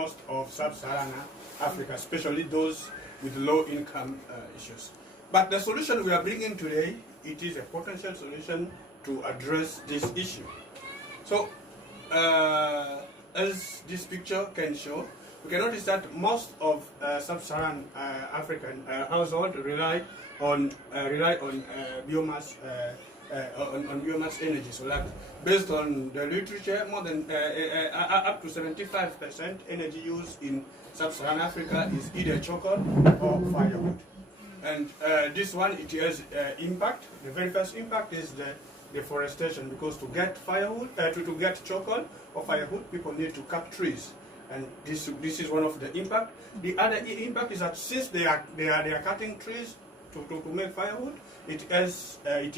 most of sub-Saharan Africa, especially those with low-income issues. But the solution we are bringing today, it is a potential solution to address this issue. So, as this picture can show, we can notice that most of sub-Saharan African households rely on biomass. On biomass energy. So, like based on the literature, more than up to 75% energy used in sub-Saharan Africa is either charcoal or firewood. And this one, it has impact. The very first impact is the deforestation, because to get firewood, to get charcoal or firewood, people need to cut trees, and this is one of the impact. The other impact is that since they are cutting trees to make firewood, it has a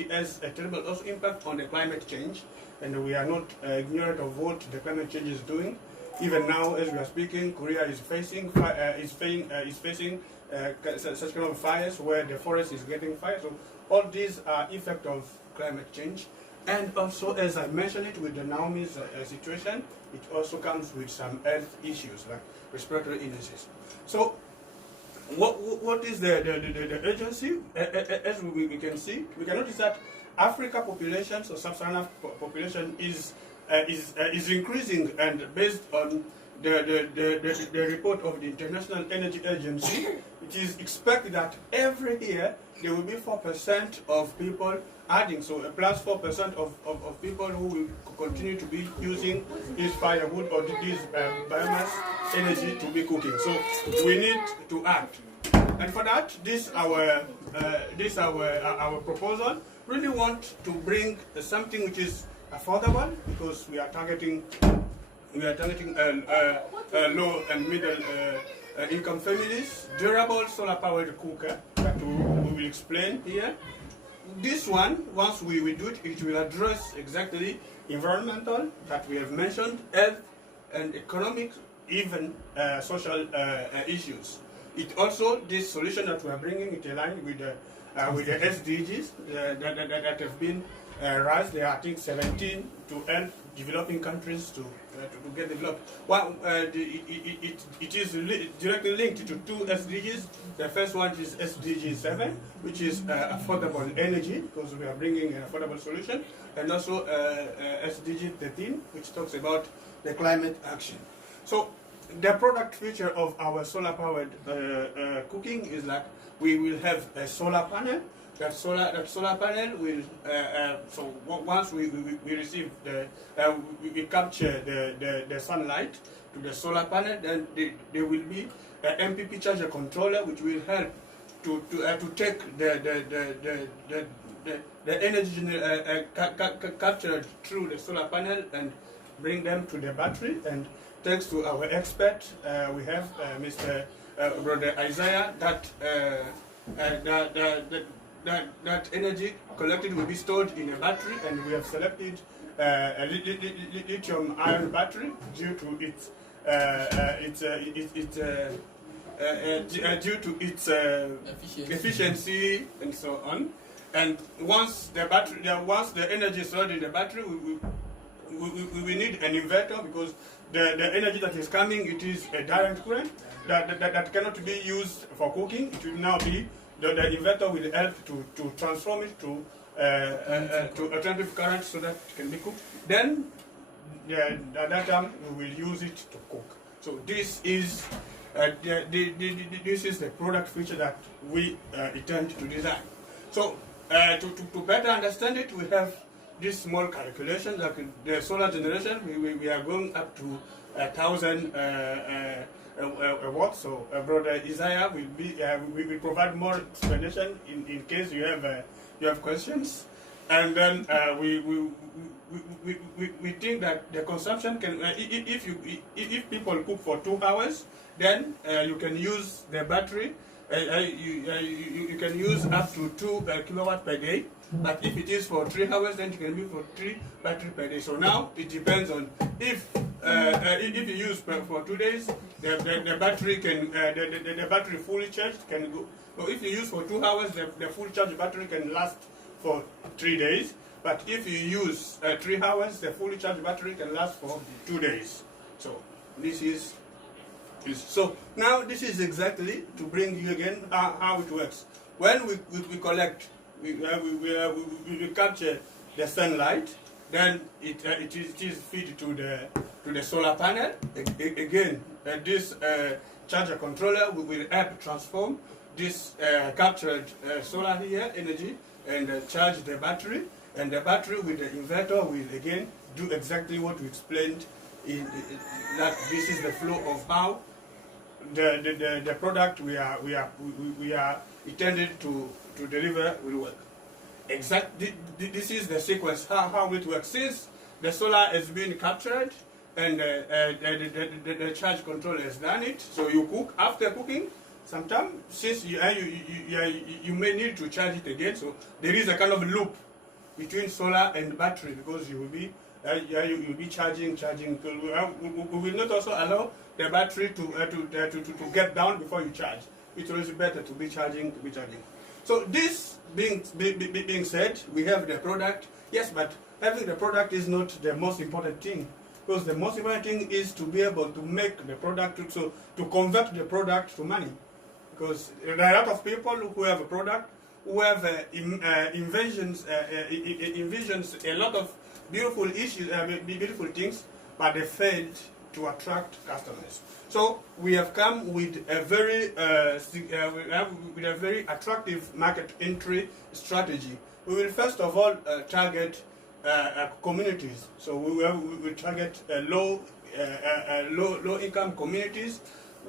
terrible also impact on the climate change, and we are not ignorant of what the climate change is doing. Even now, as we are speaking, Korea is facing such kind of fires where the forest is getting fire. So all these are effect of climate change. And also, as I mentioned it with the Naomi's situation, it also comes with some health issues like respiratory illnesses. So what is the urgency? As we can see, we can notice that Africa population, so sub-Saharan population is increasing, and based on the report of the International Energy Agency, it is expected that every year there will be 4% of people adding, so a plus 4% of people who will continue to be using this firewood or this biomass energy to be cooking. So we need to act, and for that, our proposal really want to bring something which is affordable, because we are targeting low and middle income families. Durable solar powered cooker that we will explain here. This one, once we do it, it will address exactly environmental that we have mentioned, health and economic, even social issues. It also, this solution that we are bringing, it aligns with the SDGs that have been raised. There are, I think, 17 to help developing countries to get developed. Well, it is directly linked to two SDGs. The first one is SDG 7, which is affordable energy, because we are bringing an affordable solution, and also SDG 13, which talks about the climate action. So the product feature of our solar-powered cooking is like we will have a solar panel. That solar panel will so once we receive we capture the sunlight to the solar panel, then there will be an MPP charger controller which will help to take the energy captured through the solar panel and bring them to the battery. And thanks to our expert, we have Mr. Brother Isaiah, that energy collected will be stored in a battery, and we have selected a lithium-ion battery due to its efficiency and so on. And once the energy is stored in the battery, we need an inverter, because the energy that is coming, it is a direct current that cannot be used for cooking. It will now be the inverter will help to transform it to alternative current so that it can be cooked. Then at that time we will use it to cook. So this is the product feature that we intend to design. So to better understand it, we have this small calculation, like the solar generation. We are going up to 1,000 watts. So Brother Isaiah we will provide more explanation in case you have questions. And then we think that the consumption can, if people cook for 2 hours, then you can use the battery. You can use up to 2 kilowatt per day. But if it is for 3 hours, then you can use for 3 battery per day. So now it depends on if you use for 2 days, the battery can the battery fully charged can go. So if you use for 2 hours, the full charge battery can last for 3 days. But if you use 3 hours, the fully charged battery can last for 2 days. So this is So now this is exactly to bring you again how it works. When we collect, we capture the sunlight, then it is fed to the solar panel. Again, this charger controller will help transform this captured solar here energy and charge the battery, and the battery with the inverter will again do exactly what we explained. That this is the flow of how the product we are intended to deliver will work. This is the sequence how it works. Since the solar has been captured and the charge controller has done it, so you cook. After cooking, sometimes since you may need to charge it again, so there is a kind of loop between solar and battery, because you will be you'll be charging. We will not also allow the battery to get down before you charge. It's always better to be charging. So this being said, we have the product. Yes, but having the product is not the most important thing, because the most important thing is to be able to make the product, to convert the product to money. Because there are a lot of people who have a product, who have envisions a lot of beautiful issues, beautiful things, but they failed to attract customers. So we have come with a very attractive market entry strategy. We will first of all target communities. So we will target low income communities,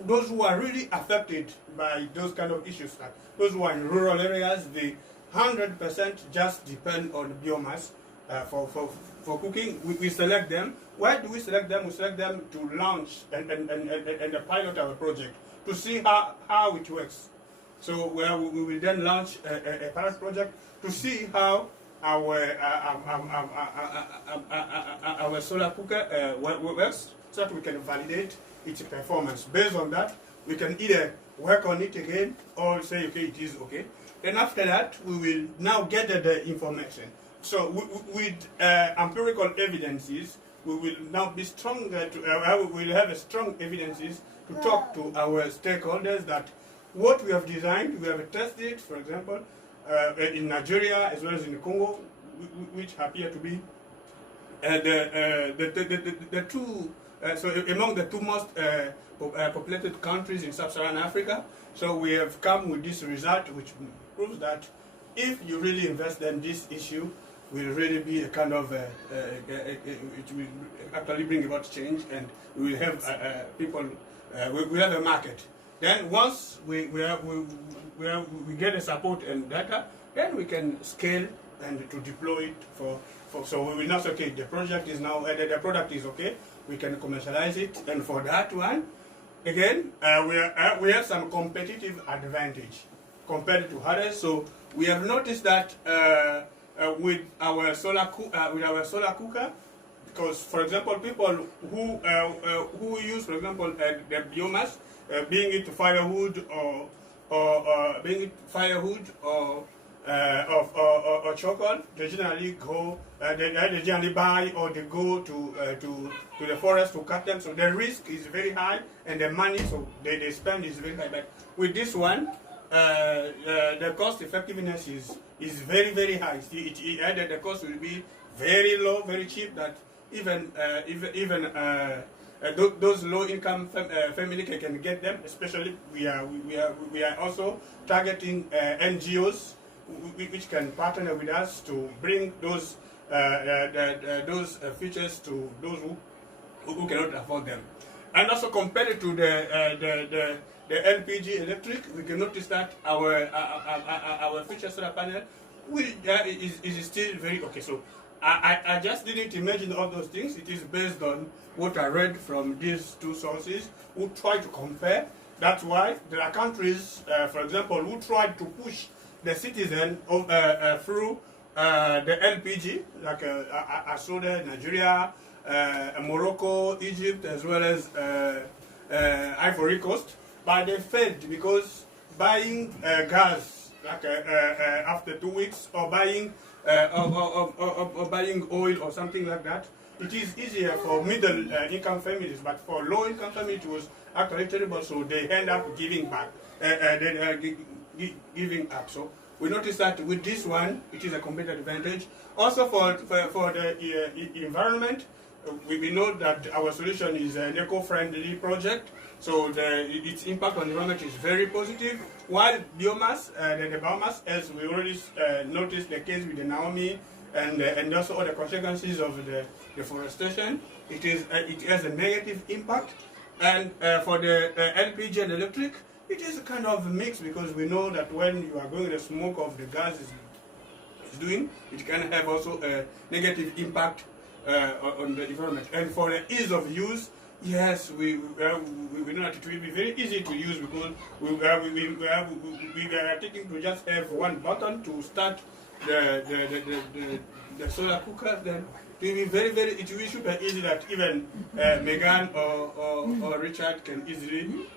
those who are really affected by those kind of issues. Like those who are in rural areas, they 100% just depend on biomass for cooking. We select them. Why do we select them? We select them to launch and pilot our project to see how it works. So we will then launch a pilot project to see how our solar cooker works, so that we can validate its performance. Based on that, we can either work on it again or say, okay, it is okay. Then after that, we will now gather the information. So with empirical evidences, we will now be stronger. We will have a strong evidences to talk to our stakeholders that what we have designed, we have tested, for example, in Nigeria as well as in Congo, which appear to be the two. So among the two most populated countries in sub-Saharan Africa. So we have come with this result, which proves that if you really invest in this issue, will really be a kind of it will actually bring about change, and we will have people. We have a market. Then once we get the support and data, then we can scale and to deploy it for. So we will not say, okay, the project is now the product is okay. We can commercialize it, and for that one, again, we have some competitive advantage compared to others. So we have noticed that with our solar cooker, because for example, people who use, for example, the biomass, being it firewood or charcoal, they generally go, they generally buy, or they go to the forest to cut them. So the risk is very high, and the money they spend is very high. But with this one, the cost effectiveness is very, very high. The cost will be very low, very cheap. That even those low-income family can get them. Especially we are also targeting NGOs which can partner with us to bring those features to those who cannot afford them. And also compared to the LPG electric, we can notice that our feature solar panel is still very okay. So I just didn't imagine all those things. It is based on what I read from these two sources who try to compare. That's why there are countries, for example, who tried to push the citizen through the LPG, like Asoda, Nigeria, Morocco, Egypt, as well as Ivory Coast, but they failed because buying gas like after 2 weeks, or buying oil or something like that, it is easier for middle income families, but for low income families it was actually terrible, so they end up giving back, giving up. So we notice that with this one, it is a competitive advantage. Also for the environment, we know that our solution is an eco-friendly project, so its impact on the environment is very positive. While biomass, the biomass, as we already noticed the case with the Naomi and also all the consequences of the deforestation, it has a negative impact. And for the LPG and electric, it is a kind of a mix, because we know that when you are going the smoke of the gas is doing, it can have also a negative impact on the environment. And for the ease of use, yes, we know that it will be very easy to use, because we are taking to just have one button to start the solar cooker. Then it will be it should be easy that even Megan or Richard can easily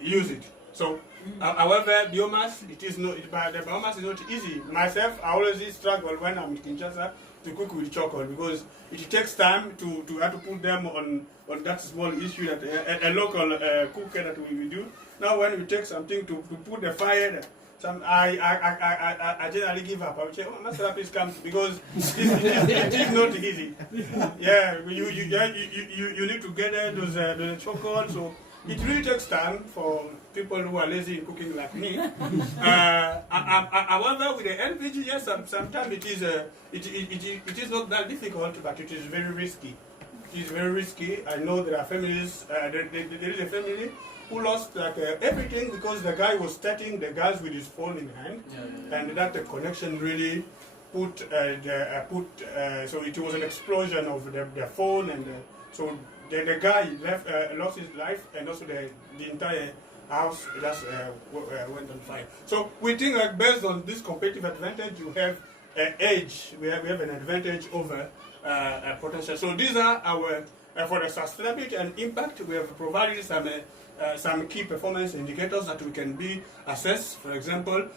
use it. So, however, biomass, the biomass is not easy. Myself, I always struggle when I'm in Kinshasa to cook with charcoal, because it takes time to have to put them on that small issue that a local cooker that we do. Now, when we take something to put the fire, I generally give up. I would say, oh, Master, please come, because it is not easy. Yeah, you need to get those charcoal, so it really takes time for people who are lazy in cooking like me. However, with the LPG, yes, sometimes it is not that difficult, but it is very risky. It is very risky. I know there are families. There is a family who lost everything because the guy was starting the gas with his phone in hand, and that the connection really put so it was an explosion of the phone, and so the guy lost his life, and also the entire house just went on fire. So we think that based on this competitive advantage, you have an edge. We have an advantage over potential. So these are our for the sustainability and impact. We have provided some key performance indicators that we can be assessed. For example,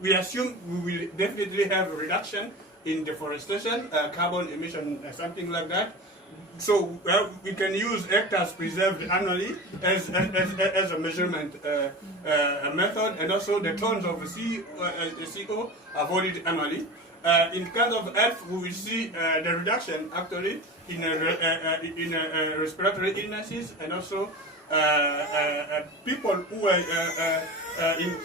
we assume we will definitely have a reduction in deforestation, carbon emission, something like that. So we can use hectares preserved annually as a measurement method, and also the tons of CO avoided annually. In terms of health, we will see the reduction actually in respiratory illnesses, and also people who are in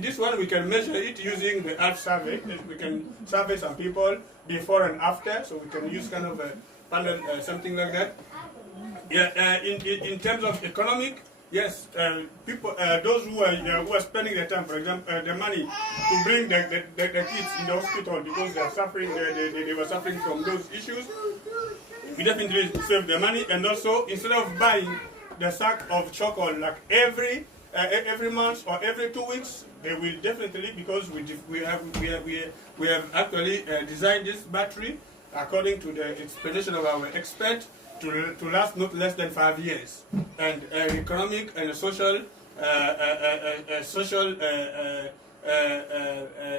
this one we can measure it using the health survey. We can survey some people before and after, so we can use kind of a panel, something like that. Yeah, in terms of economic, yes, people, those who are spending their time, for example, the money to bring the kids in the hospital because they are suffering, they were suffering from those issues. We definitely save the money, and also instead of buying the sack of chocolate like every month or every 2 weeks, they will definitely, because we have actually designed this battery according to the expectation of our expert to last not less than 5 years, and economic and social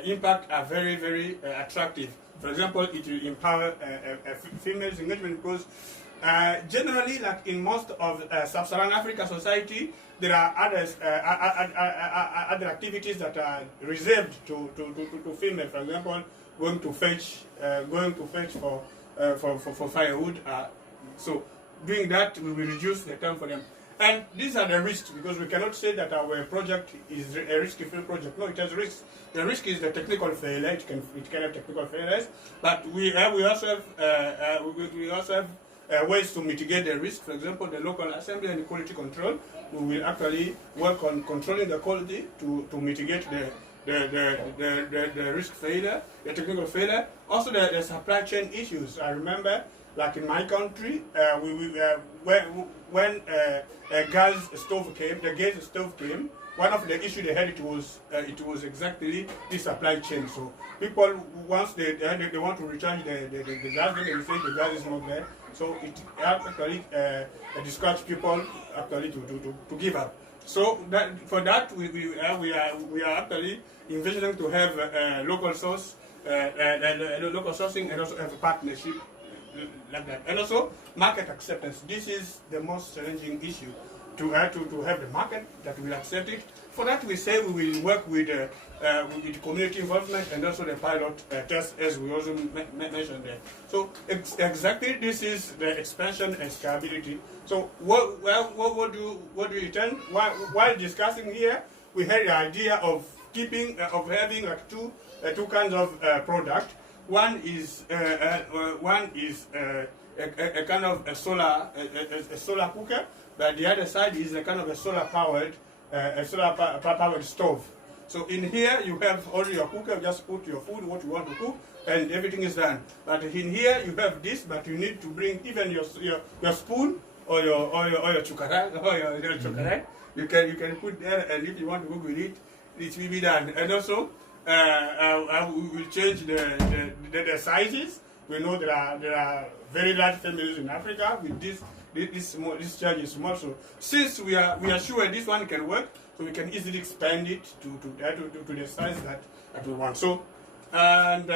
impact are very attractive. For example, it will empower females engagement, because generally, like in most of sub-Saharan Africa society, there are other activities that are reserved to females. For example, going to fetch for firewood. So doing that, we will reduce the time for them. And these are the risks, because we cannot say that our project is a risky-free project. No, it has risks. The risk is the technical failure. It can have technical failures, but we also have ways to mitigate the risk. For example, the local assembly and the quality control. We will actually work on controlling the quality to mitigate the risk failure, the technical failure. Also, the supply chain issues. I remember, like in my country, when a gas stove came, one of the issues they had it was exactly the supply chain. So people, once they want to recharge the gas, then they say the gas is not there. So it actually discouraged people actually to give up. So for that we are actually envisioning to have local source, local sourcing, and also have a partnership like that. And also market acceptance. This is the most challenging issue, to have the market that will accept it. For that, we say we will work with community involvement and also the pilot test, as we also mentioned there. So exactly this is the expansion and scalability. So what do you intend? While discussing here, we had the idea of having like two kinds of product. One is a kind of a solar cooker, but the other side is a kind of a solar powered stove. So in here you have only your cooker, just put your food, what you want to cook, and everything is done. But in here you have this, but you need to bring even your spoon or your chukara or your chukara. You can put there, and if you want to cook with it, it will be done. And also we will change the sizes. We know there are very large families in Africa with this charge is small. So since we are sure this one can work, so we can easily expand it to the size that we want. So and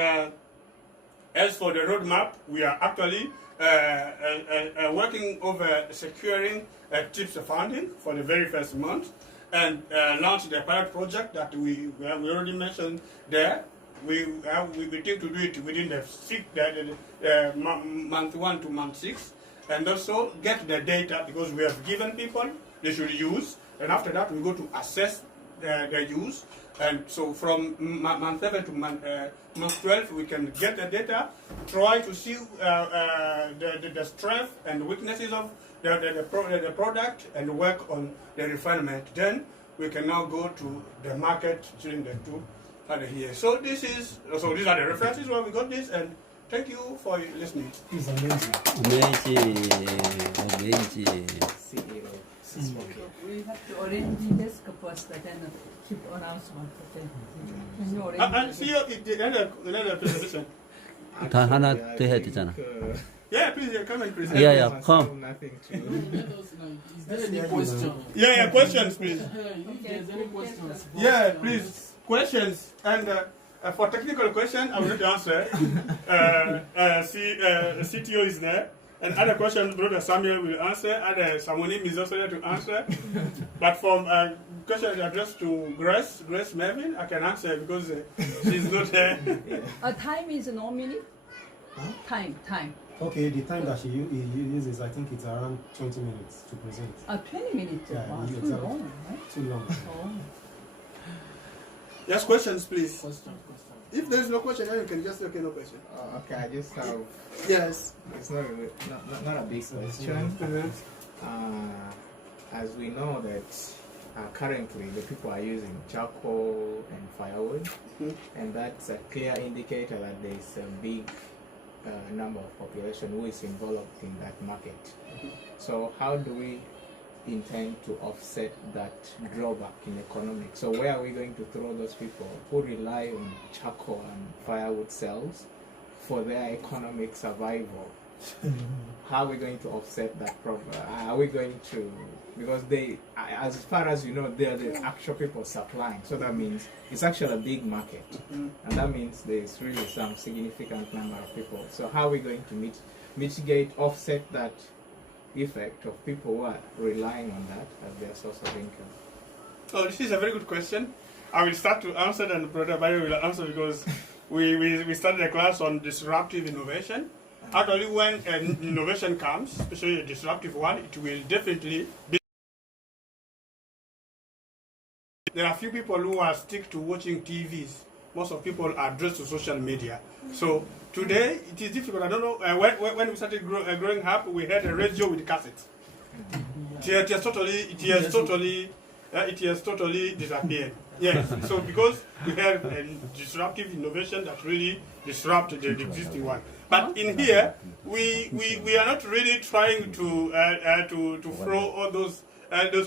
as for the roadmap, we are actually working over securing TIPS funding for the very first month, and launch the pilot project that we already mentioned there. We think to do it within the month 1 to month 6, and also get the data, because we have given people they should use, and after that we go to assess the use. And so from month 7 to month 12, we can get the data, try to see the strength and weaknesses of the product, and work on the refinement. Then we can now go to the market during the 2 other here. So these are the references where we got this, and thank you for listening. It's amazing. We have to arrange the desk first, then keep announcement. Can you arrange? See you in another presentation. 다 하나 더 해야 되잖아. Yeah, please come and present. Yeah, yeah, come. Nothing to. Is there any question? Yeah, questions, please. If there's any questions. Yeah, please. Questions. And for technical question, I will not answer. CTO is there. And other questions, Brother Samuel will answer. Other Samonim is also there to answer. But from questions addressed to Grace Mervin, I can answer because she's not there. Time is no minute. Time. Okay, the time that she uses, I think it's around 20 minutes to present. 20 minutes. Yeah, Wow, you too observe. long, right? Too long. Oh. Yes, questions, please. Question. If there is no question, then you can just say, okay, no question. Okay, I just have. Yes. It's not a big question. As we know that currently the people are using charcoal and firewood, and that's a clear indicator that there is a big number of population who is involved in that market. So how do we intend to offset that drawback in economics? So where are we going to throw those people who rely on charcoal and firewood sales for their economic survival? How are we going to offset that problem? Are we going to, because they, as far as you know, they're the actual people supplying, so that means it's actually a big market, and that means there's really some significant number of people. So how are we going to mitigate, offset that effect of people who are relying on that as their source of income? Oh, this is a very good question. I will start to answer, and Brother Bayo will answer, because we started a class on disruptive innovation. Actually, when an innovation comes, especially a disruptive one, it will definitely be. There are few people who are stick to watching TVs. Most of people are addressed to social media. So today it is difficult. I don't know, when we started growing up, we had a radio with cassettes. It has totally disappeared. Yes. So because we have a disruptive innovation that really disrupted the existing one. But in here, we are not really trying to throw all those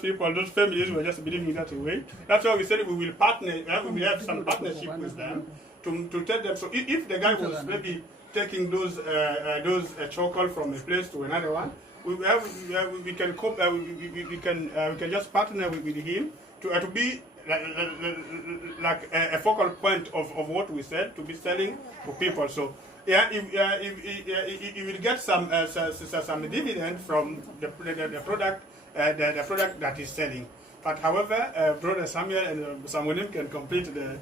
people, those families who are just believing that away. That's why we said we will partner. We will have some partnership with them to tell them. So if the guy was maybe taking those charcoal from a place to another one, we can just partner with him to be like a focal point of what we said, to be selling to people. So you will get some dividend from the product that is selling. But however, Brother Samuel and Samuel can complete the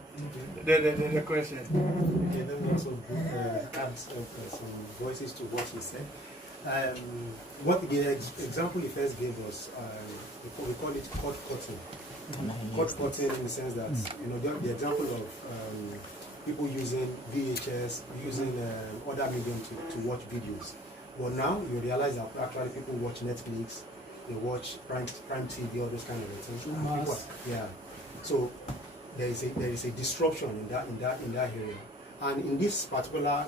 question. Okay, let me also add some voices to what he said. What the example he first gave was, we call it cord cutting. Cord cutting in the sense that, the example of people using VHS, using other medium to watch videos. But now you realize that actually people watch Netflix, they watch Prime TV, all those kind of things. Yeah. So there is a disruption in that area. And in this particular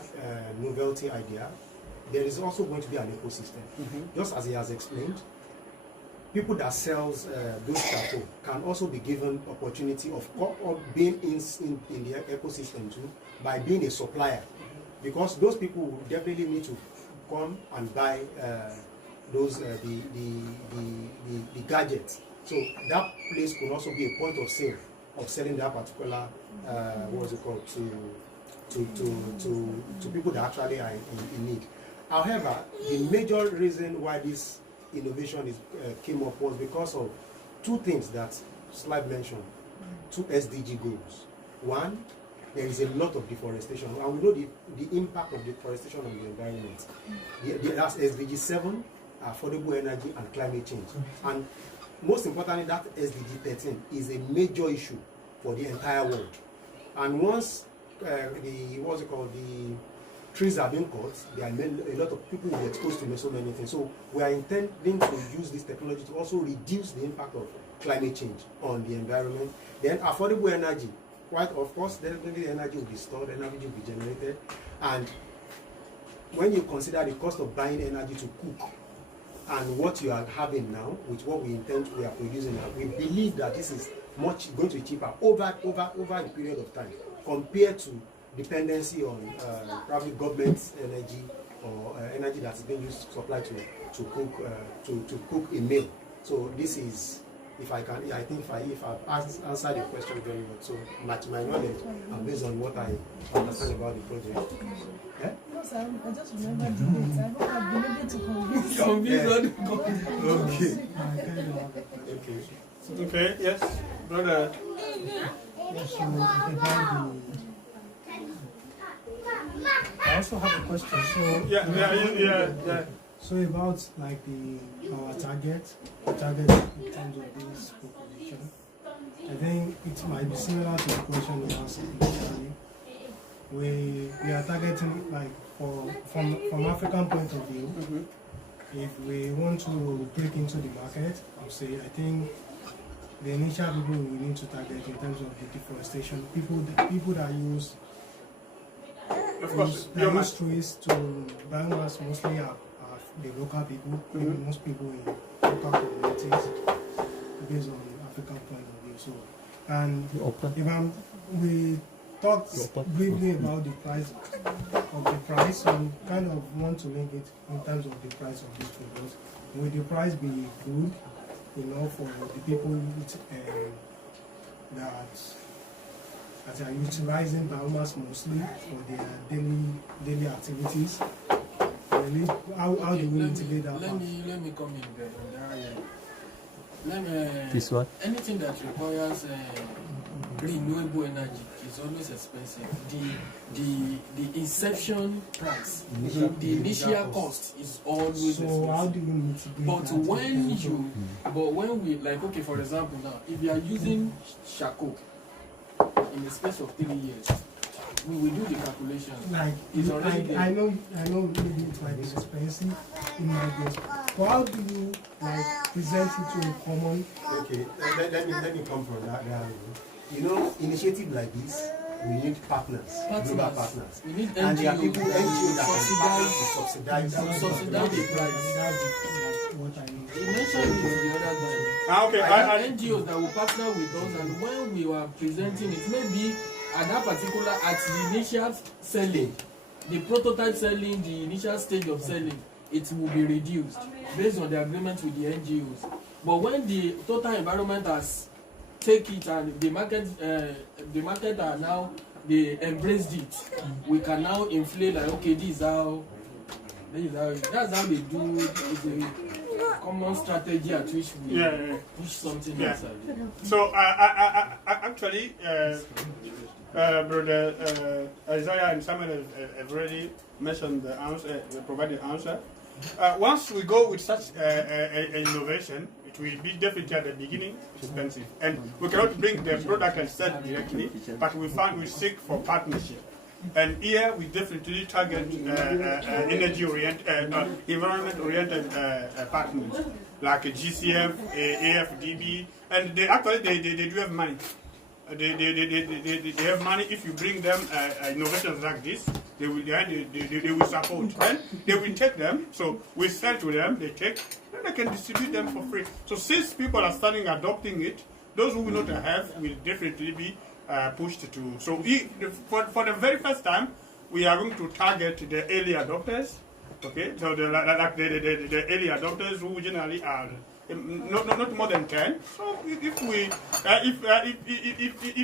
novelty idea, there is also going to be an ecosystem. Just as he has explained, people that sells those charcoal can also be given opportunity of being in the ecosystem too by being a supplier, because those people will definitely need to come and buy those the gadgets. So that place could also be a point of sale of selling that particular what is it called to people that actually are in need. However, the major reason why this innovation came up was because of two things that Slide mentioned, two SDG goals. One, there is a lot of deforestation, and we know the impact of deforestation on the environment. That's SDG 7, affordable energy and climate change. And most importantly, that SDG 13 is a major issue for the entire world. And once the trees are being cut, there are a lot of people will be exposed to so many things. So we are intending to use this technology to also reduce the impact of climate change on the environment. Then affordable energy, quite of course, definitely energy will be stored, energy will be generated. And when you consider the cost of buying energy to cook and what you are having now with what we are producing now, we believe that this is going to be cheaper over a period of time compared to dependency on probably government energy or energy that's being used to supply to cook a meal. So this is, if I've answered your question very well. So much my knowledge and based on what I understand about the project. Yeah? No, sir, I just remember the dates. I don't have been able to convince. Okay. Okay. Yes, brother. Yes, so about I also have a question. So Yeah. So about like our target in terms of this proposition, I think it might be similar to the question you asked initially. We are targeting like from African point of view. If we want to break into the market, I would say I think the initial people we need to target in terms of the deforestation, people that use trees to biomass mostly are the local people, most people in local communities based on African point of view. So, and we talked briefly about the price so we kind of want to link it in terms of the price of these products. Will the price be good, for the people that are utilizing biomass mostly for their daily activities? Really? How do we integrate that? Let me come in there. This one? Anything that requires renewable energy is always expensive. The inception price, the initial cost is always expensive. So how do you mitigate But that? when we like, okay, for example, now if you are using charcoal in the space of 3 years, we will do the calculation. Like, I know maybe it might be expensive in my case. But how do you present it to a common? Okay, let me come from that. Initiative like this, we need partners, global partners. We need and there are people NGOs that subsidize the price. That's what I know. You mentioned it the other time. Okay. I NGOs that will partner with us, and when we were presenting it, maybe at that particular, at the initial selling, the prototype selling, the initial stage of selling, it will be reduced based on the agreement with the NGOs. But when the total environment has take it and the market are now they embraced it, we can now inflate like, okay, that's how they do. It's a common strategy at which we push something outside. So actually, Brother Isaiah and Samuel have already mentioned the answer, provided the answer. Once we go with such an innovation, it will be definitely at the beginning expensive, and we cannot bring the product and sell directly, but we seek for partnership. And here we definitely target energy-oriented, environment-oriented partners like GCF, AFDB, and they do have money. They have money. If you bring them innovations like this, they will support, and they will take them. So we sell to them, they take, and they can distribute them for free. So since people are starting adopting it, those who will not have will definitely be pushed to. So for the very first time, we are going to target the early adopters. Okay, so the early adopters who generally are not more than 10. So if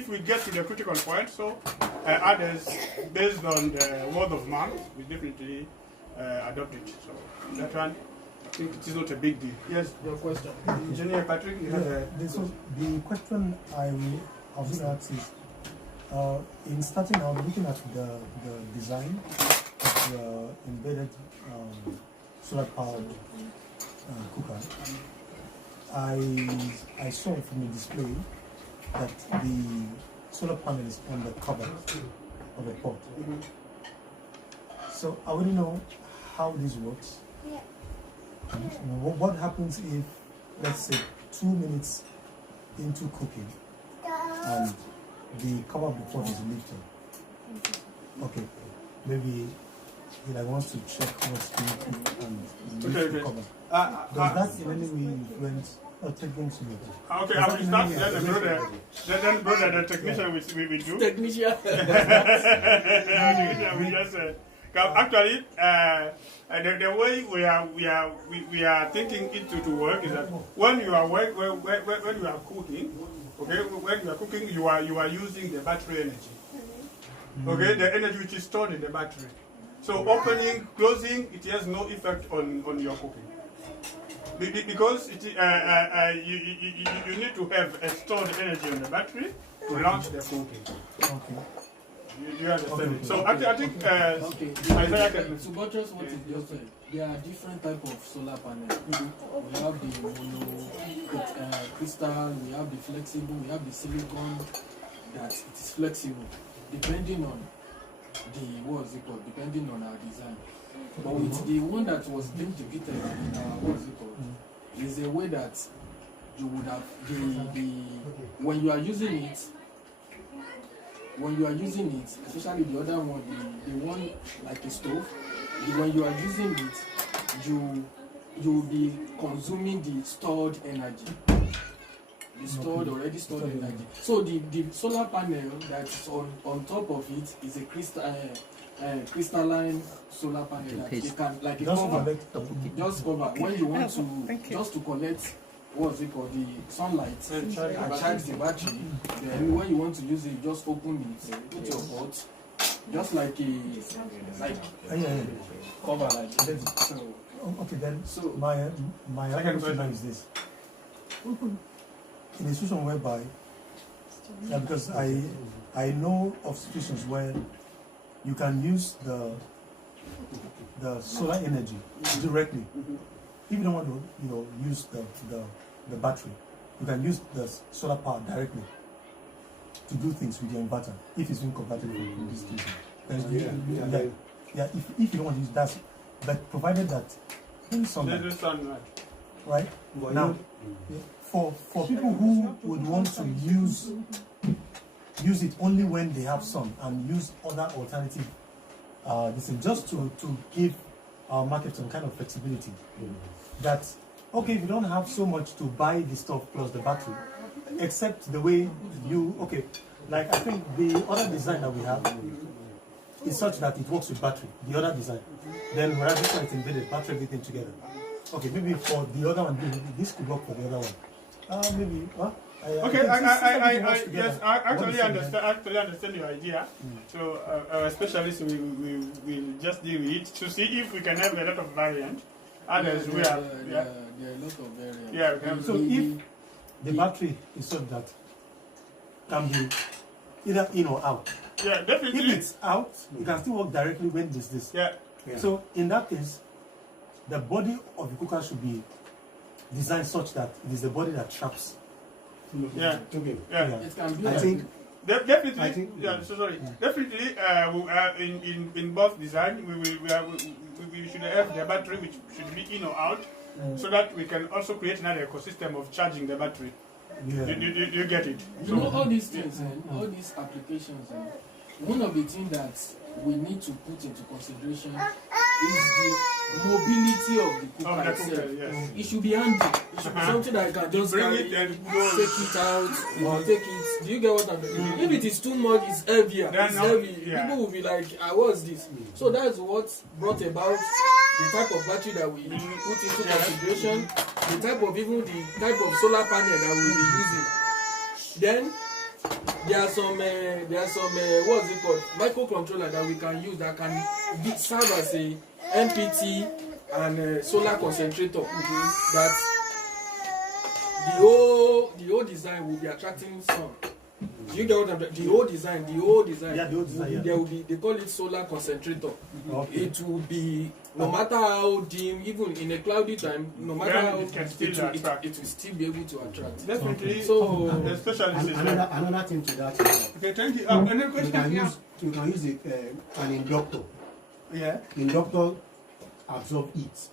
we get to the critical point, so others based on the word of mouth, we definitely adopt it. So that one, I think it is not a big deal. Yes, your question, Engineer Patrick. You have the question I was going to ask is, in starting out, looking at the design of the embedded solar powered cooker, I saw from the display that the solar panel is on the cover of the pot. So I want to know how this works. What happens if, let's say, 2 minutes into cooking and the cover of the pot is lifted? Okay, maybe he wants to check what's being cooked and lift the cover. Does that in any way influence or take them to you? Okay, I will start. Then brother, the technician we do. Technician. We just actually the way we are thinking it to work is that when you are cooking, okay, when you are cooking, you are using the battery energy. Okay, the energy which is stored in the battery. So opening, closing, it has no effect on your cooking. Because you need to have a stored energy on the battery to launch the cooking. Okay. You understand? So I think Isaiah can. To buttress what is just said, there are different types of solar panels. We have the crystal, we have the flexible, we have the silicon that it is flexible, depending on depending on our design. But with the one that was being depicted in our is a way that you would have when you are using it, especially the other one, the one like a stove, when you are using it, you will be consuming the stored energy. Already stored energy. So the solar panel that's on top of it is a crystalline solar panel that you can, like a cover, just cover when you want to just to collect the sunlight and charge the battery. Then when you want to use it, just open it, put your pot, just like a cover like this. So okay, then my other question is this. In a situation whereby, because I know of situations where you can use the solar energy directly. If you don't want to, use the battery, you can use the solar power directly to do things with your inverter if it's been converted in this case. If you don't want to use that, but provided that in sunlight, right now. For people who would want to use it only when they have sun and use other alternative, just to give our market some kind of flexibility. That okay, if you don't have so much to buy the stuff plus the battery, except the way like I think the other design that we have is such that it works with battery. The other design, then whereas this one is embedded, battery everything together. Okay, maybe for the other one, this could work for the other one. Maybe. Huh? Okay, yes, I actually understand your idea. So, our specialists will just deal with it to see if we can have a lot of variant. Others we have. There are a lot of variants. Yeah, we have. So if the battery is such that can be either in or out. Yeah, definitely. If it's out, you can still work directly when there's this. Yeah. So in that case, the body of the cooker should be designed such that it is the body that traps. Yeah. Okay. Yeah. It can be I like think. Definitely. I think. Yeah. So sorry. Definitely. In both design, we should have the battery which should be in or out, so that we can also create another ecosystem of charging the battery. Yeah. You get it? You know, all these things, all these applications, one of the things that we need to put into consideration is the mobility of the cooker itself. Yes. It should be handy. It should be something that I can just Bring carry, it and take go. it out, or take it. Do you get what I'm saying? If it is too much, it's heavier. Then It's no, heavy. yeah. People will be like, what's this? So that's what brought about the type of battery that we put into consideration, the type of solar panel that we'll be using. Then there are some what's it called, microcontroller that we can use that can serve as a MPT and solar concentrator. That the whole design will be attracting sun. Do you get what I'm saying? The whole design. Yeah, the whole design. Yeah. There will be, they call it solar concentrator. Okay. It will be, no matter how dim, even in a cloudy time, no matter Then how it can still attract. it will still be able to attract. Definitely. So especially Another thing to that is okay, thank you. Another you question? can Yeah. use an inductor. Yeah. Inductor absorb heat.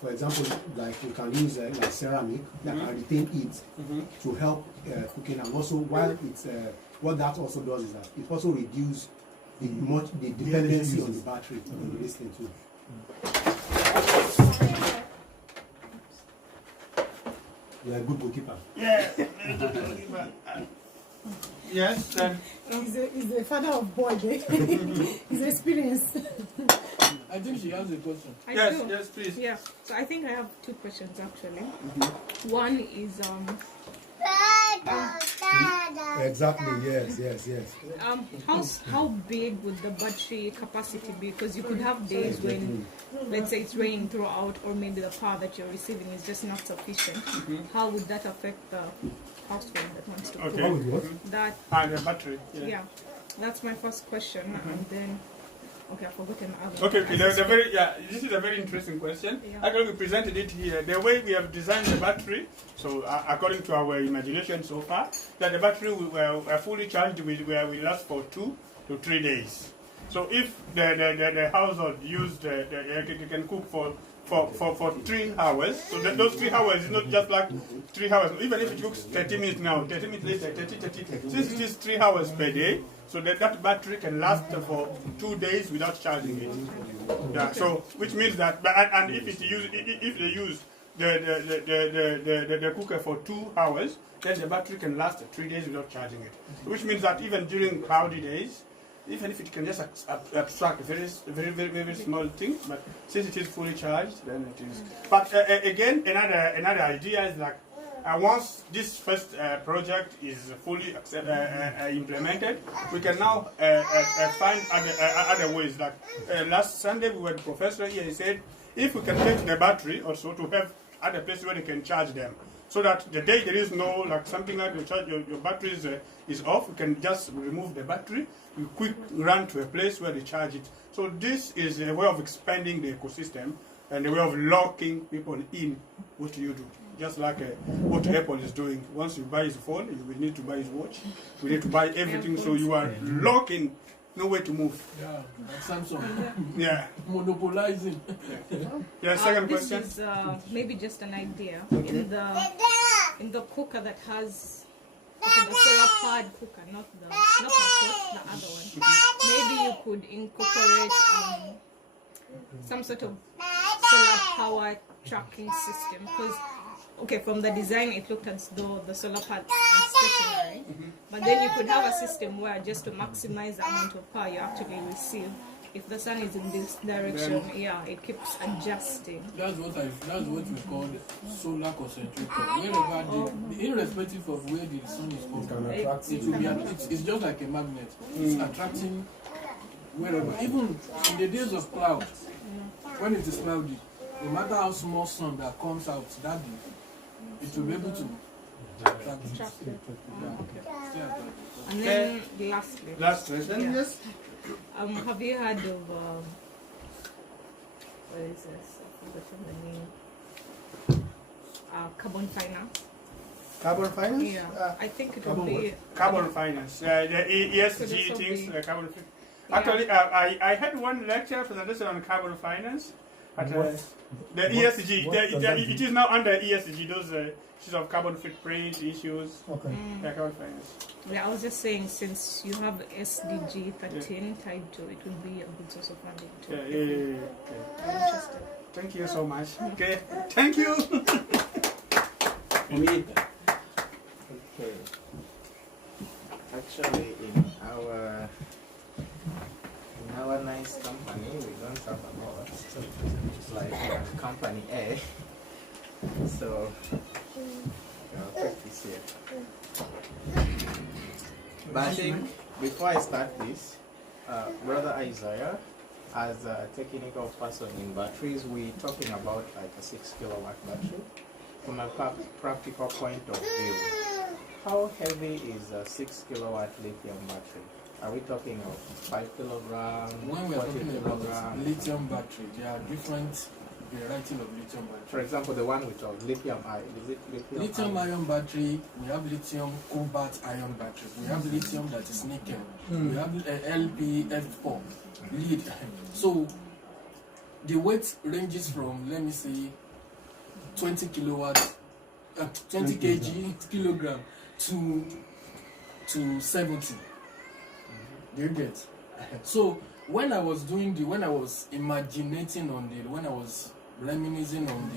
For example, like you can use like ceramic that can retain heat to help cooking, and also while it's what that also does is that it also reduces the dependency on the battery on this thing too. You're a good bookkeeper. Yeah. Yes. Then. He's a father of boy. He's experienced. I think she has a question. Yes. Yes, please. Yeah, so I think I have two questions actually. One is Exactly. Yes. how big would the battery capacity be? Because you could have days when, let's say, it's raining throughout, or maybe the power that you're receiving is just not sufficient. How would that affect the household that wants to cook? Okay. That And the battery. yeah, that's my first question, and then. Okay, I've forgotten. Okay. This is a very interesting question. Yeah. Actually, we presented it here. The way we have designed the battery, so according to our imagination so far, that the battery will fully charged will last for 2 to 3 days. So if the household used, it can cook for 3 hours. So those 3 hours is not just like 3 hours. Even if it cooks 30 minutes now, 30 minutes later, 30. Since it is 3 hours per day, so that battery can last for 2 days without charging it. Yeah. So which means that, and if they use the cooker for 2 hours, then the battery can last 3 days without charging it. Which means that even during cloudy days, even if it can just abstract very small things, but since it is fully charged, then it is. But again, another idea is like once this first project is fully implemented, we can now find other ways. Like last Sunday, we had a professor here. He said if we can take the battery also to have other places where they can charge them. So that the day there is no, like something like your battery is off, we can just remove the battery, we quick run to a place where they charge it. So this is a way of expanding the ecosystem and a way of locking people in what you do. Just like what Apple is doing. Once you buy his phone, you will need to buy his watch. You need to buy everything, so you are locking, no way to move. Yeah, like Samsung. Yeah. Monopolizing. Yeah, second question. This is maybe just an idea. In the cooker that has the solar powered cooker, not the pot, the other one. Maybe you could incorporate some sort of solar power tracking system, because okay, from the design it looked as though the solar pad is stationary, but then you could have a system where just to maximize the amount of power you actually receive, if the sun is in this direction, yeah, it keeps adjusting. That's what we call solar concentrator. Wherever irrespective of where the sun is coming, it's just like a magnet. It's attracting wherever. Even in the days of cloud, when it is cloudy, no matter how small sun that comes out that day, it will be able to attract it. And then lastly, Last question, yes. have you heard of what is this? I've forgotten the name. Carbon finance. Carbon finance? Yeah, I think it will be Carbon finance. The ESG things, carbon. Actually, I had one lecture presentation on carbon finance. At, the ESG, it is now under ESG, those issues of carbon footprint issues. Okay. Carbon finance. Yeah, I was just saying, since you have SDG 13 tied to it, will be a good source of funding too. Okay. I'm interested. Thank you so much. Okay, thank you. Okay. Actually, in our nice company, we don't have a lot. So it's like company A. So I'll take this here. But I think before I start this, Brother Isaiah, as a technical person in batteries, we're talking about like a 6 kilowatt battery. From a practical point of view, how heavy is a 6 kilowatt lithium battery? Are we talking of 5 kilograms? When we are 40 talking about kilograms? lithium battery, there are different varieties of lithium battery. For example, the one we talk lithium ion. Is it lithium? Lithium ion battery, we have lithium cobalt ion battery, we have lithium that is nickel, we have LPF4, lead. So the weight ranges from, let me say, 20 kilowatt, 20 kilogram to 70. Do you get? So when I was imaginating on when I was reminiscing on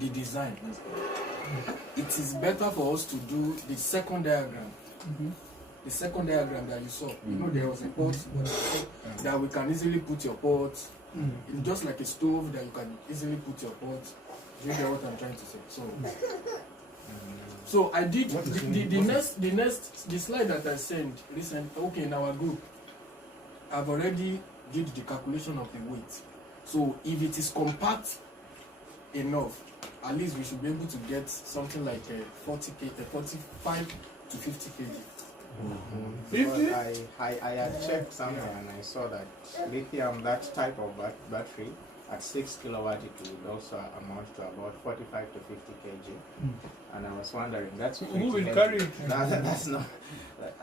the design, it is better for us to do the second diagram. The second diagram that you saw. You know, there was a pot that we can easily put your pot. It's just like a stove that you can easily put your pot. Do you get what I'm trying to say? So I did the slide that I sent recently. Okay, in our group, I've already did the calculation of the weight. So if it is compact enough, at least we should be able to get something like 45 to 50 kg. I had checked somewhere and I saw that lithium, that type of battery, at 6 kilowatt, it would also amount to about 45 to 50 kg. And I was wondering, that's who will carry it? That's not.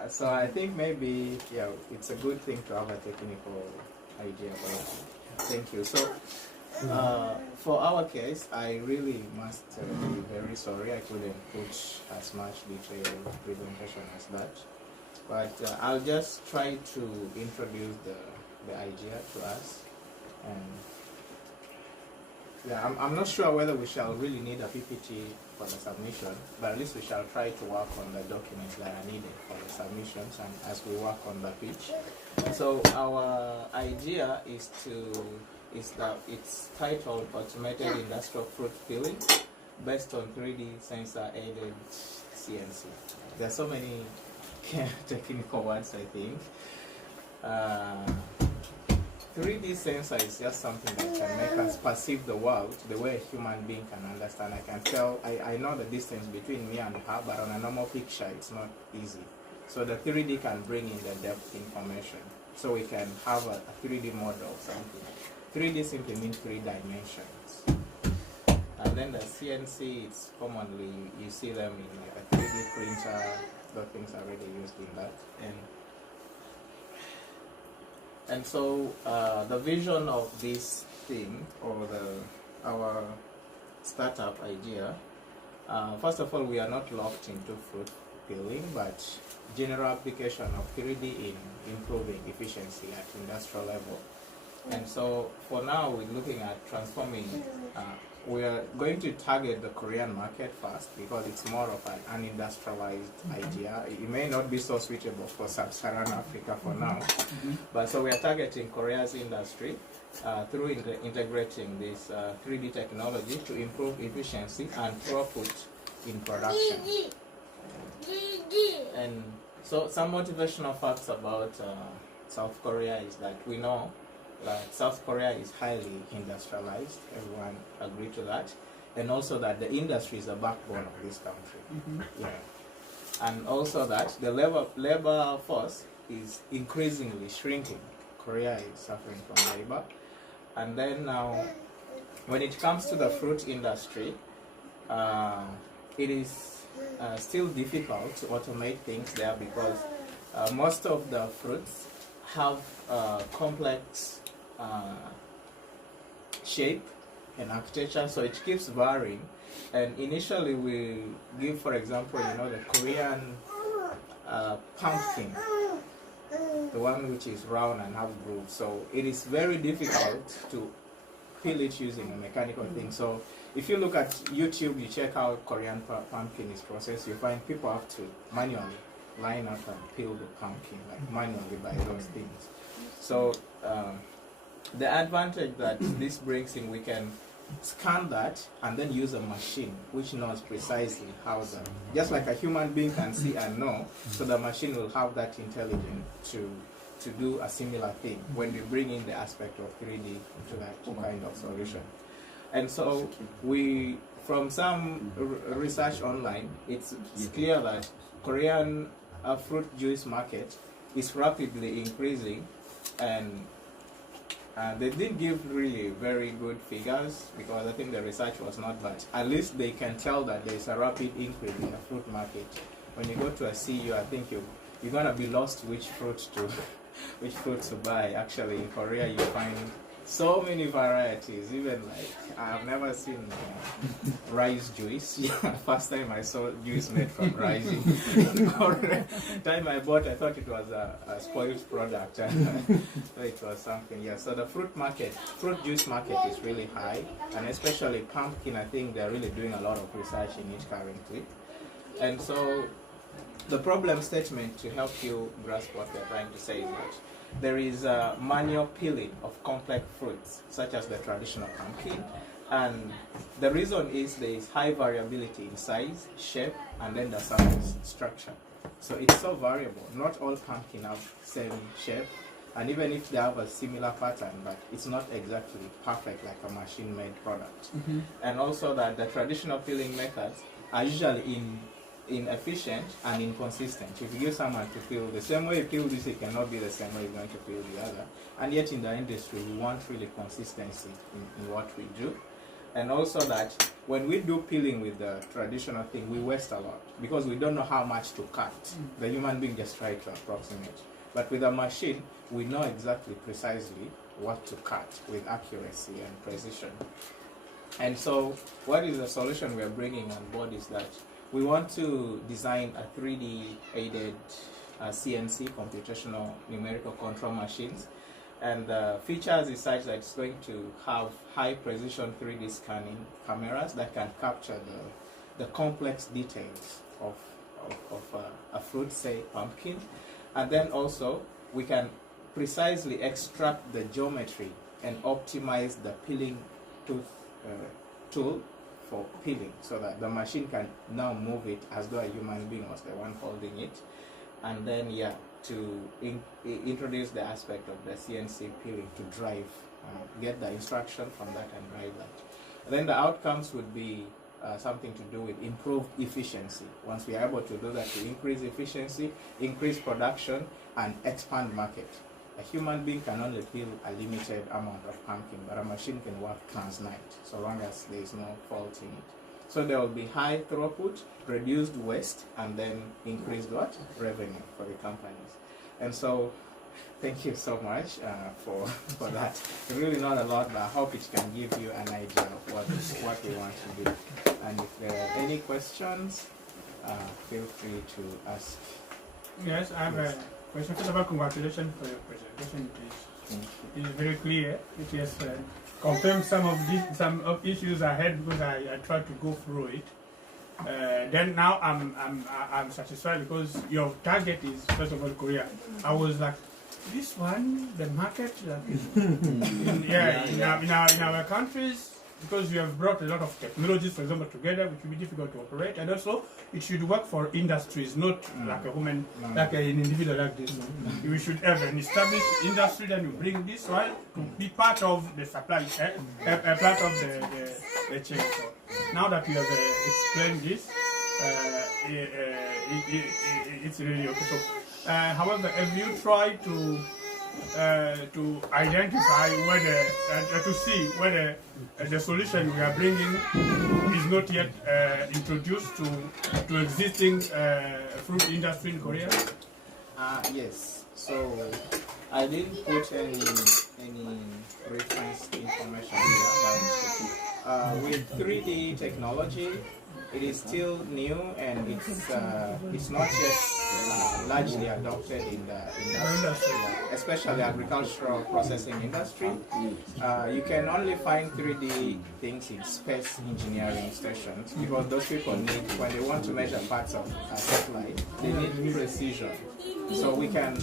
So I think maybe, yeah, it's a good thing to have a technical idea about it. Thank you. So for our case, I really must be very sorry I couldn't put as much detailed presentation as that. But I'll just try to introduce the idea to us. And yeah, I'm not sure whether we shall really need a PPT for the submission, but at least we shall try to work on the documents that are needed for the submissions and as we work on the pitch. So our idea is that it's titled Automated Industrial Fruit Peeling based on 3D sensor aided CNC. There are so many technical words, I think. 3D sensor is just something that can make us perceive the world the way a human being can understand. I can tell, I know the distance between me and her, but on a normal picture it's not easy. So the 3D can bring in the depth information. So we can have a 3D model, something. 3D simply means 3 dimensions. And then the CNC, it's commonly, you see them in like a 3D printer, the things are already used in that. And so the vision of this thing, or our startup idea, first of all, we are not locked into fruit peeling, but general application of 3D in improving efficiency at industrial level. And so for now, we're looking at transforming. We are going to target the Korean market first because it's more of an industrialized idea. It may not be so suitable for sub-Saharan Africa for now, but so we are targeting Korea's industry through integrating this 3D technology to improve efficiency and throughput in production. And so some motivational facts about South Korea is that we know that South Korea is highly industrialized, everyone agree to that, and also that the industry is the backbone of this country. Yeah. And also that the labor force is increasingly shrinking. Korea is suffering from labor. And then now, when it comes to the fruit industry, it is still difficult to automate things there because most of the fruits have complex shape and architecture, so it keeps varying. And initially we give, for example, the Korean pumpkin, the one which is round and half grooved. So it is very difficult to peel it using a mechanical thing. So if you look at YouTube, you check how Korean pumpkin is processed, you find people have to manually line up and peel the pumpkin, like manually by those things. So the advantage that this brings in, we can scan that and then use a machine which knows precisely how just like a human being can see and know, so the machine will have that intelligence to do a similar thing when we bring in the aspect of 3D to that kind of solution. And so we, from some research online, it's clear that Korean fruit juice market is rapidly increasing, and they didn't give really very good figures because I think the research was not, but at least they can tell that there's a rapid increase in the fruit market. When you go to a CU, I think you're gonna be lost which fruit to buy. Actually, in Korea you find so many varieties. Even like I've never seen rice juice. First time I saw juice made from rice in Korea. Time I bought, I thought it was a spoiled product. So it was something. Yeah. So the fruit juice market is really high, and especially pumpkin. I think they're really doing a lot of research in it currently. And so the problem statement, to help you grasp what we're trying to say, is that there is a manual peeling of complex fruits, such as the traditional pumpkin, and the reason is there is high variability in size, shape, and then the surface structure. So it's so variable. Not all pumpkin have same shape, and even if they have a similar pattern, but it's not exactly perfect like a machine-made product. And also that the traditional peeling methods are usually inefficient and inconsistent. If you give someone to peel the same way you peel this, it cannot be the same way you're going to peel the other. And yet in the industry, we want really consistency in what we do. And also that when we do peeling with the traditional thing, we waste a lot because we don't know how much to cut. The human being just tries to approximate. But with a machine, we know exactly precisely what to cut with accuracy and precision. And so what is the solution we are bringing on board is that we want to design a 3D aided CNC, computational numerical control machines, and the features is such that it's going to have high precision 3D scanning cameras that can capture the complex details of a fruit, say pumpkin, and then also we can precisely extract the geometry and optimize the peeling tool for peeling, so that the machine can now move it as though a human being was the one holding it, and then to introduce the aspect of the CNC peeling to drive, get the instruction from that and drive that. Then the outcomes would be something to do with improved efficiency. Once we are able to do that, to increase efficiency, increase production, and expand market. A human being can only peel a limited amount of pumpkin, but a machine can work transnight, so long as there is no fault in it. So there will be high throughput, reduced waste, and then increased revenue for the companies. And so, thank you so much for that. Really not a lot, but I hope it can give you an idea of what we want to do. And if there are any questions, feel free to ask. Yes, I have a question. First of all, congratulations for your presentation. It is It is very clear. It has confirmed some of issues I had because I tried to go through it. Then now I'm satisfied because your target is first of all Korea. I was like, this one, the market, in our countries, because you have brought a lot of technologies, for example, together, which will be difficult to operate, and also it should work for industries, not like a woman, like an individual like this. We should have an established industry, then you bring this one to be part of the supply chain, part of the chain. So now that you have explained this, it's really okay. So, however, have you tried to identify whether to see whether the solution we are bringing is not yet introduced to existing fruit industry in Korea? Yes. So I didn't put any reference information here, but with 3D technology, it is still new and it's not yet largely adopted in the industry, especially agricultural processing industry. You can only find 3D things in space engineering stations because those people need, when they want to measure parts of a satellite, they need precision. So we can,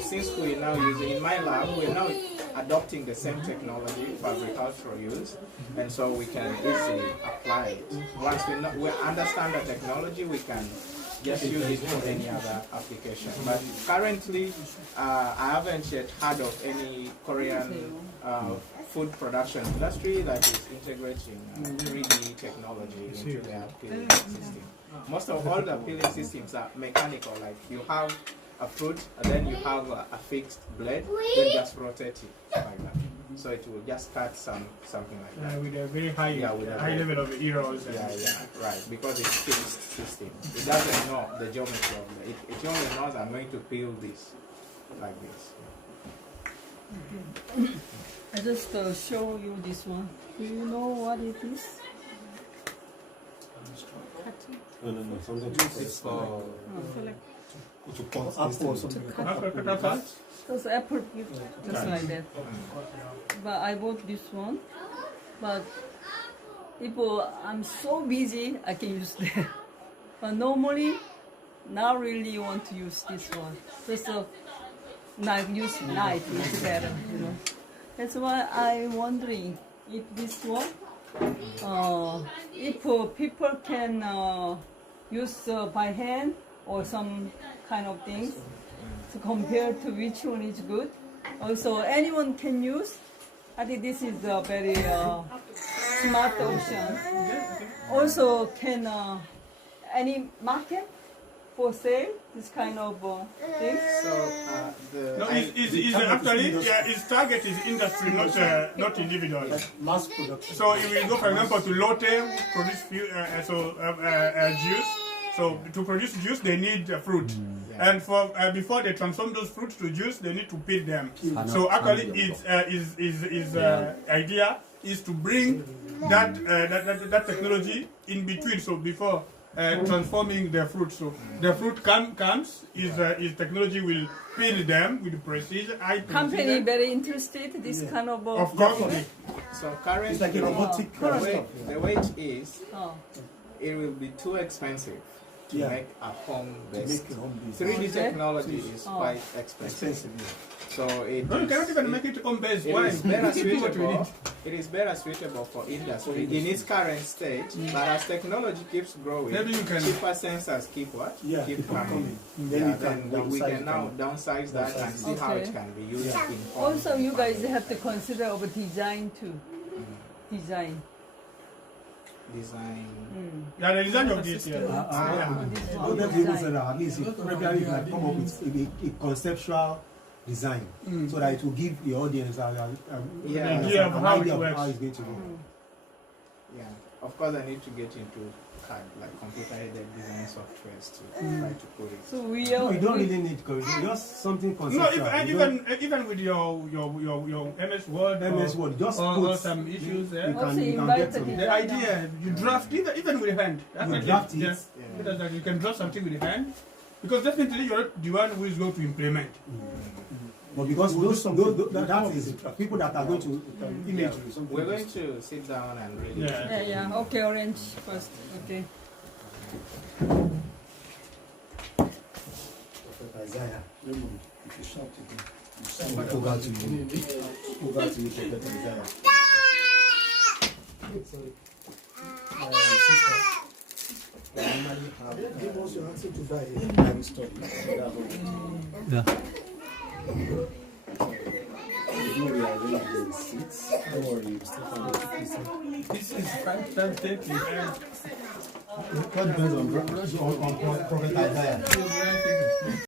since we're now using, in my lab, we're now adopting the same technology for agricultural use, and so we can easily apply it. Once we understand the technology, we can just use it for any other application. But currently, I haven't yet heard of any Korean food production industry that is integrating 3D technology into their peeling system. Most of all the peeling systems are mechanical, like you have a fruit and then you have a fixed blade, then just rotate it like that. So it will just cut something like that. With a very high, high level of errors. Right, because it's fixed system. It doesn't know the geometry of it. It only knows I'm going to peel this like this. Okay. I just show you this one. Do you know what it is? No, something to press. To cut apple or something. Just apple, just like that. But I bought this one. But if I'm so busy, I can use that. But normally, not really want to use this one. Just use knife is better, you know. That's why I'm wondering if this one, if people can use by hand or some kind of things to compare to which one is good. Also, anyone can use. I think this is a very smart option. Also, can any market for sale this kind of thing? So actually its target is industry, not individual. Mass production. So if we go, for example, to Lotte, produce juice. So to produce juice, they need fruit, and for before they transform those fruits to juice, they need to peel them. So actually, its idea is to bring that technology in between. So before transforming the fruit, so the fruit comes, is technology will peel them with precision. Company very interested this kind of. Of course. So currently, it's like a robotic the way it is, it will be too expensive to make a home-based. 3D technology is quite expensive. So you cannot even make it home-based. It is better suitable for industry in its current state, but as technology keeps growing, cheaper sensors keep coming. Then we can now downsize that and see how it can be used in home. Also, you guys have to consider of design too. Design. Yeah, the design of this. All the people said that at least you can come up with a conceptual design so that it will give the audience an idea of how it's going to be. Yeah, of course I need to get into CAD, like computer-aided design softwares to try to put it. So we don't really need code, just something conceptual. No, even with your MS Word, just put some issues there. You can get some. The idea, you draft even with the hand. You draft it. You can draft something with the hand, because definitely you're the one who is going to implement. But because that is people that are going to image you. Something We're going to sit down and read it. Yeah. Okay, orange first. Okay. Isaiah. If you shout it, Over to you. Over to you, Prophet Isaiah. Sorry. Sister. I normally have. Give us your answer to that. Bible study. Yeah. We do rearrange the seats. Don't worry, you still find it. This is 5 times 30. What depends on Prophet Isaiah?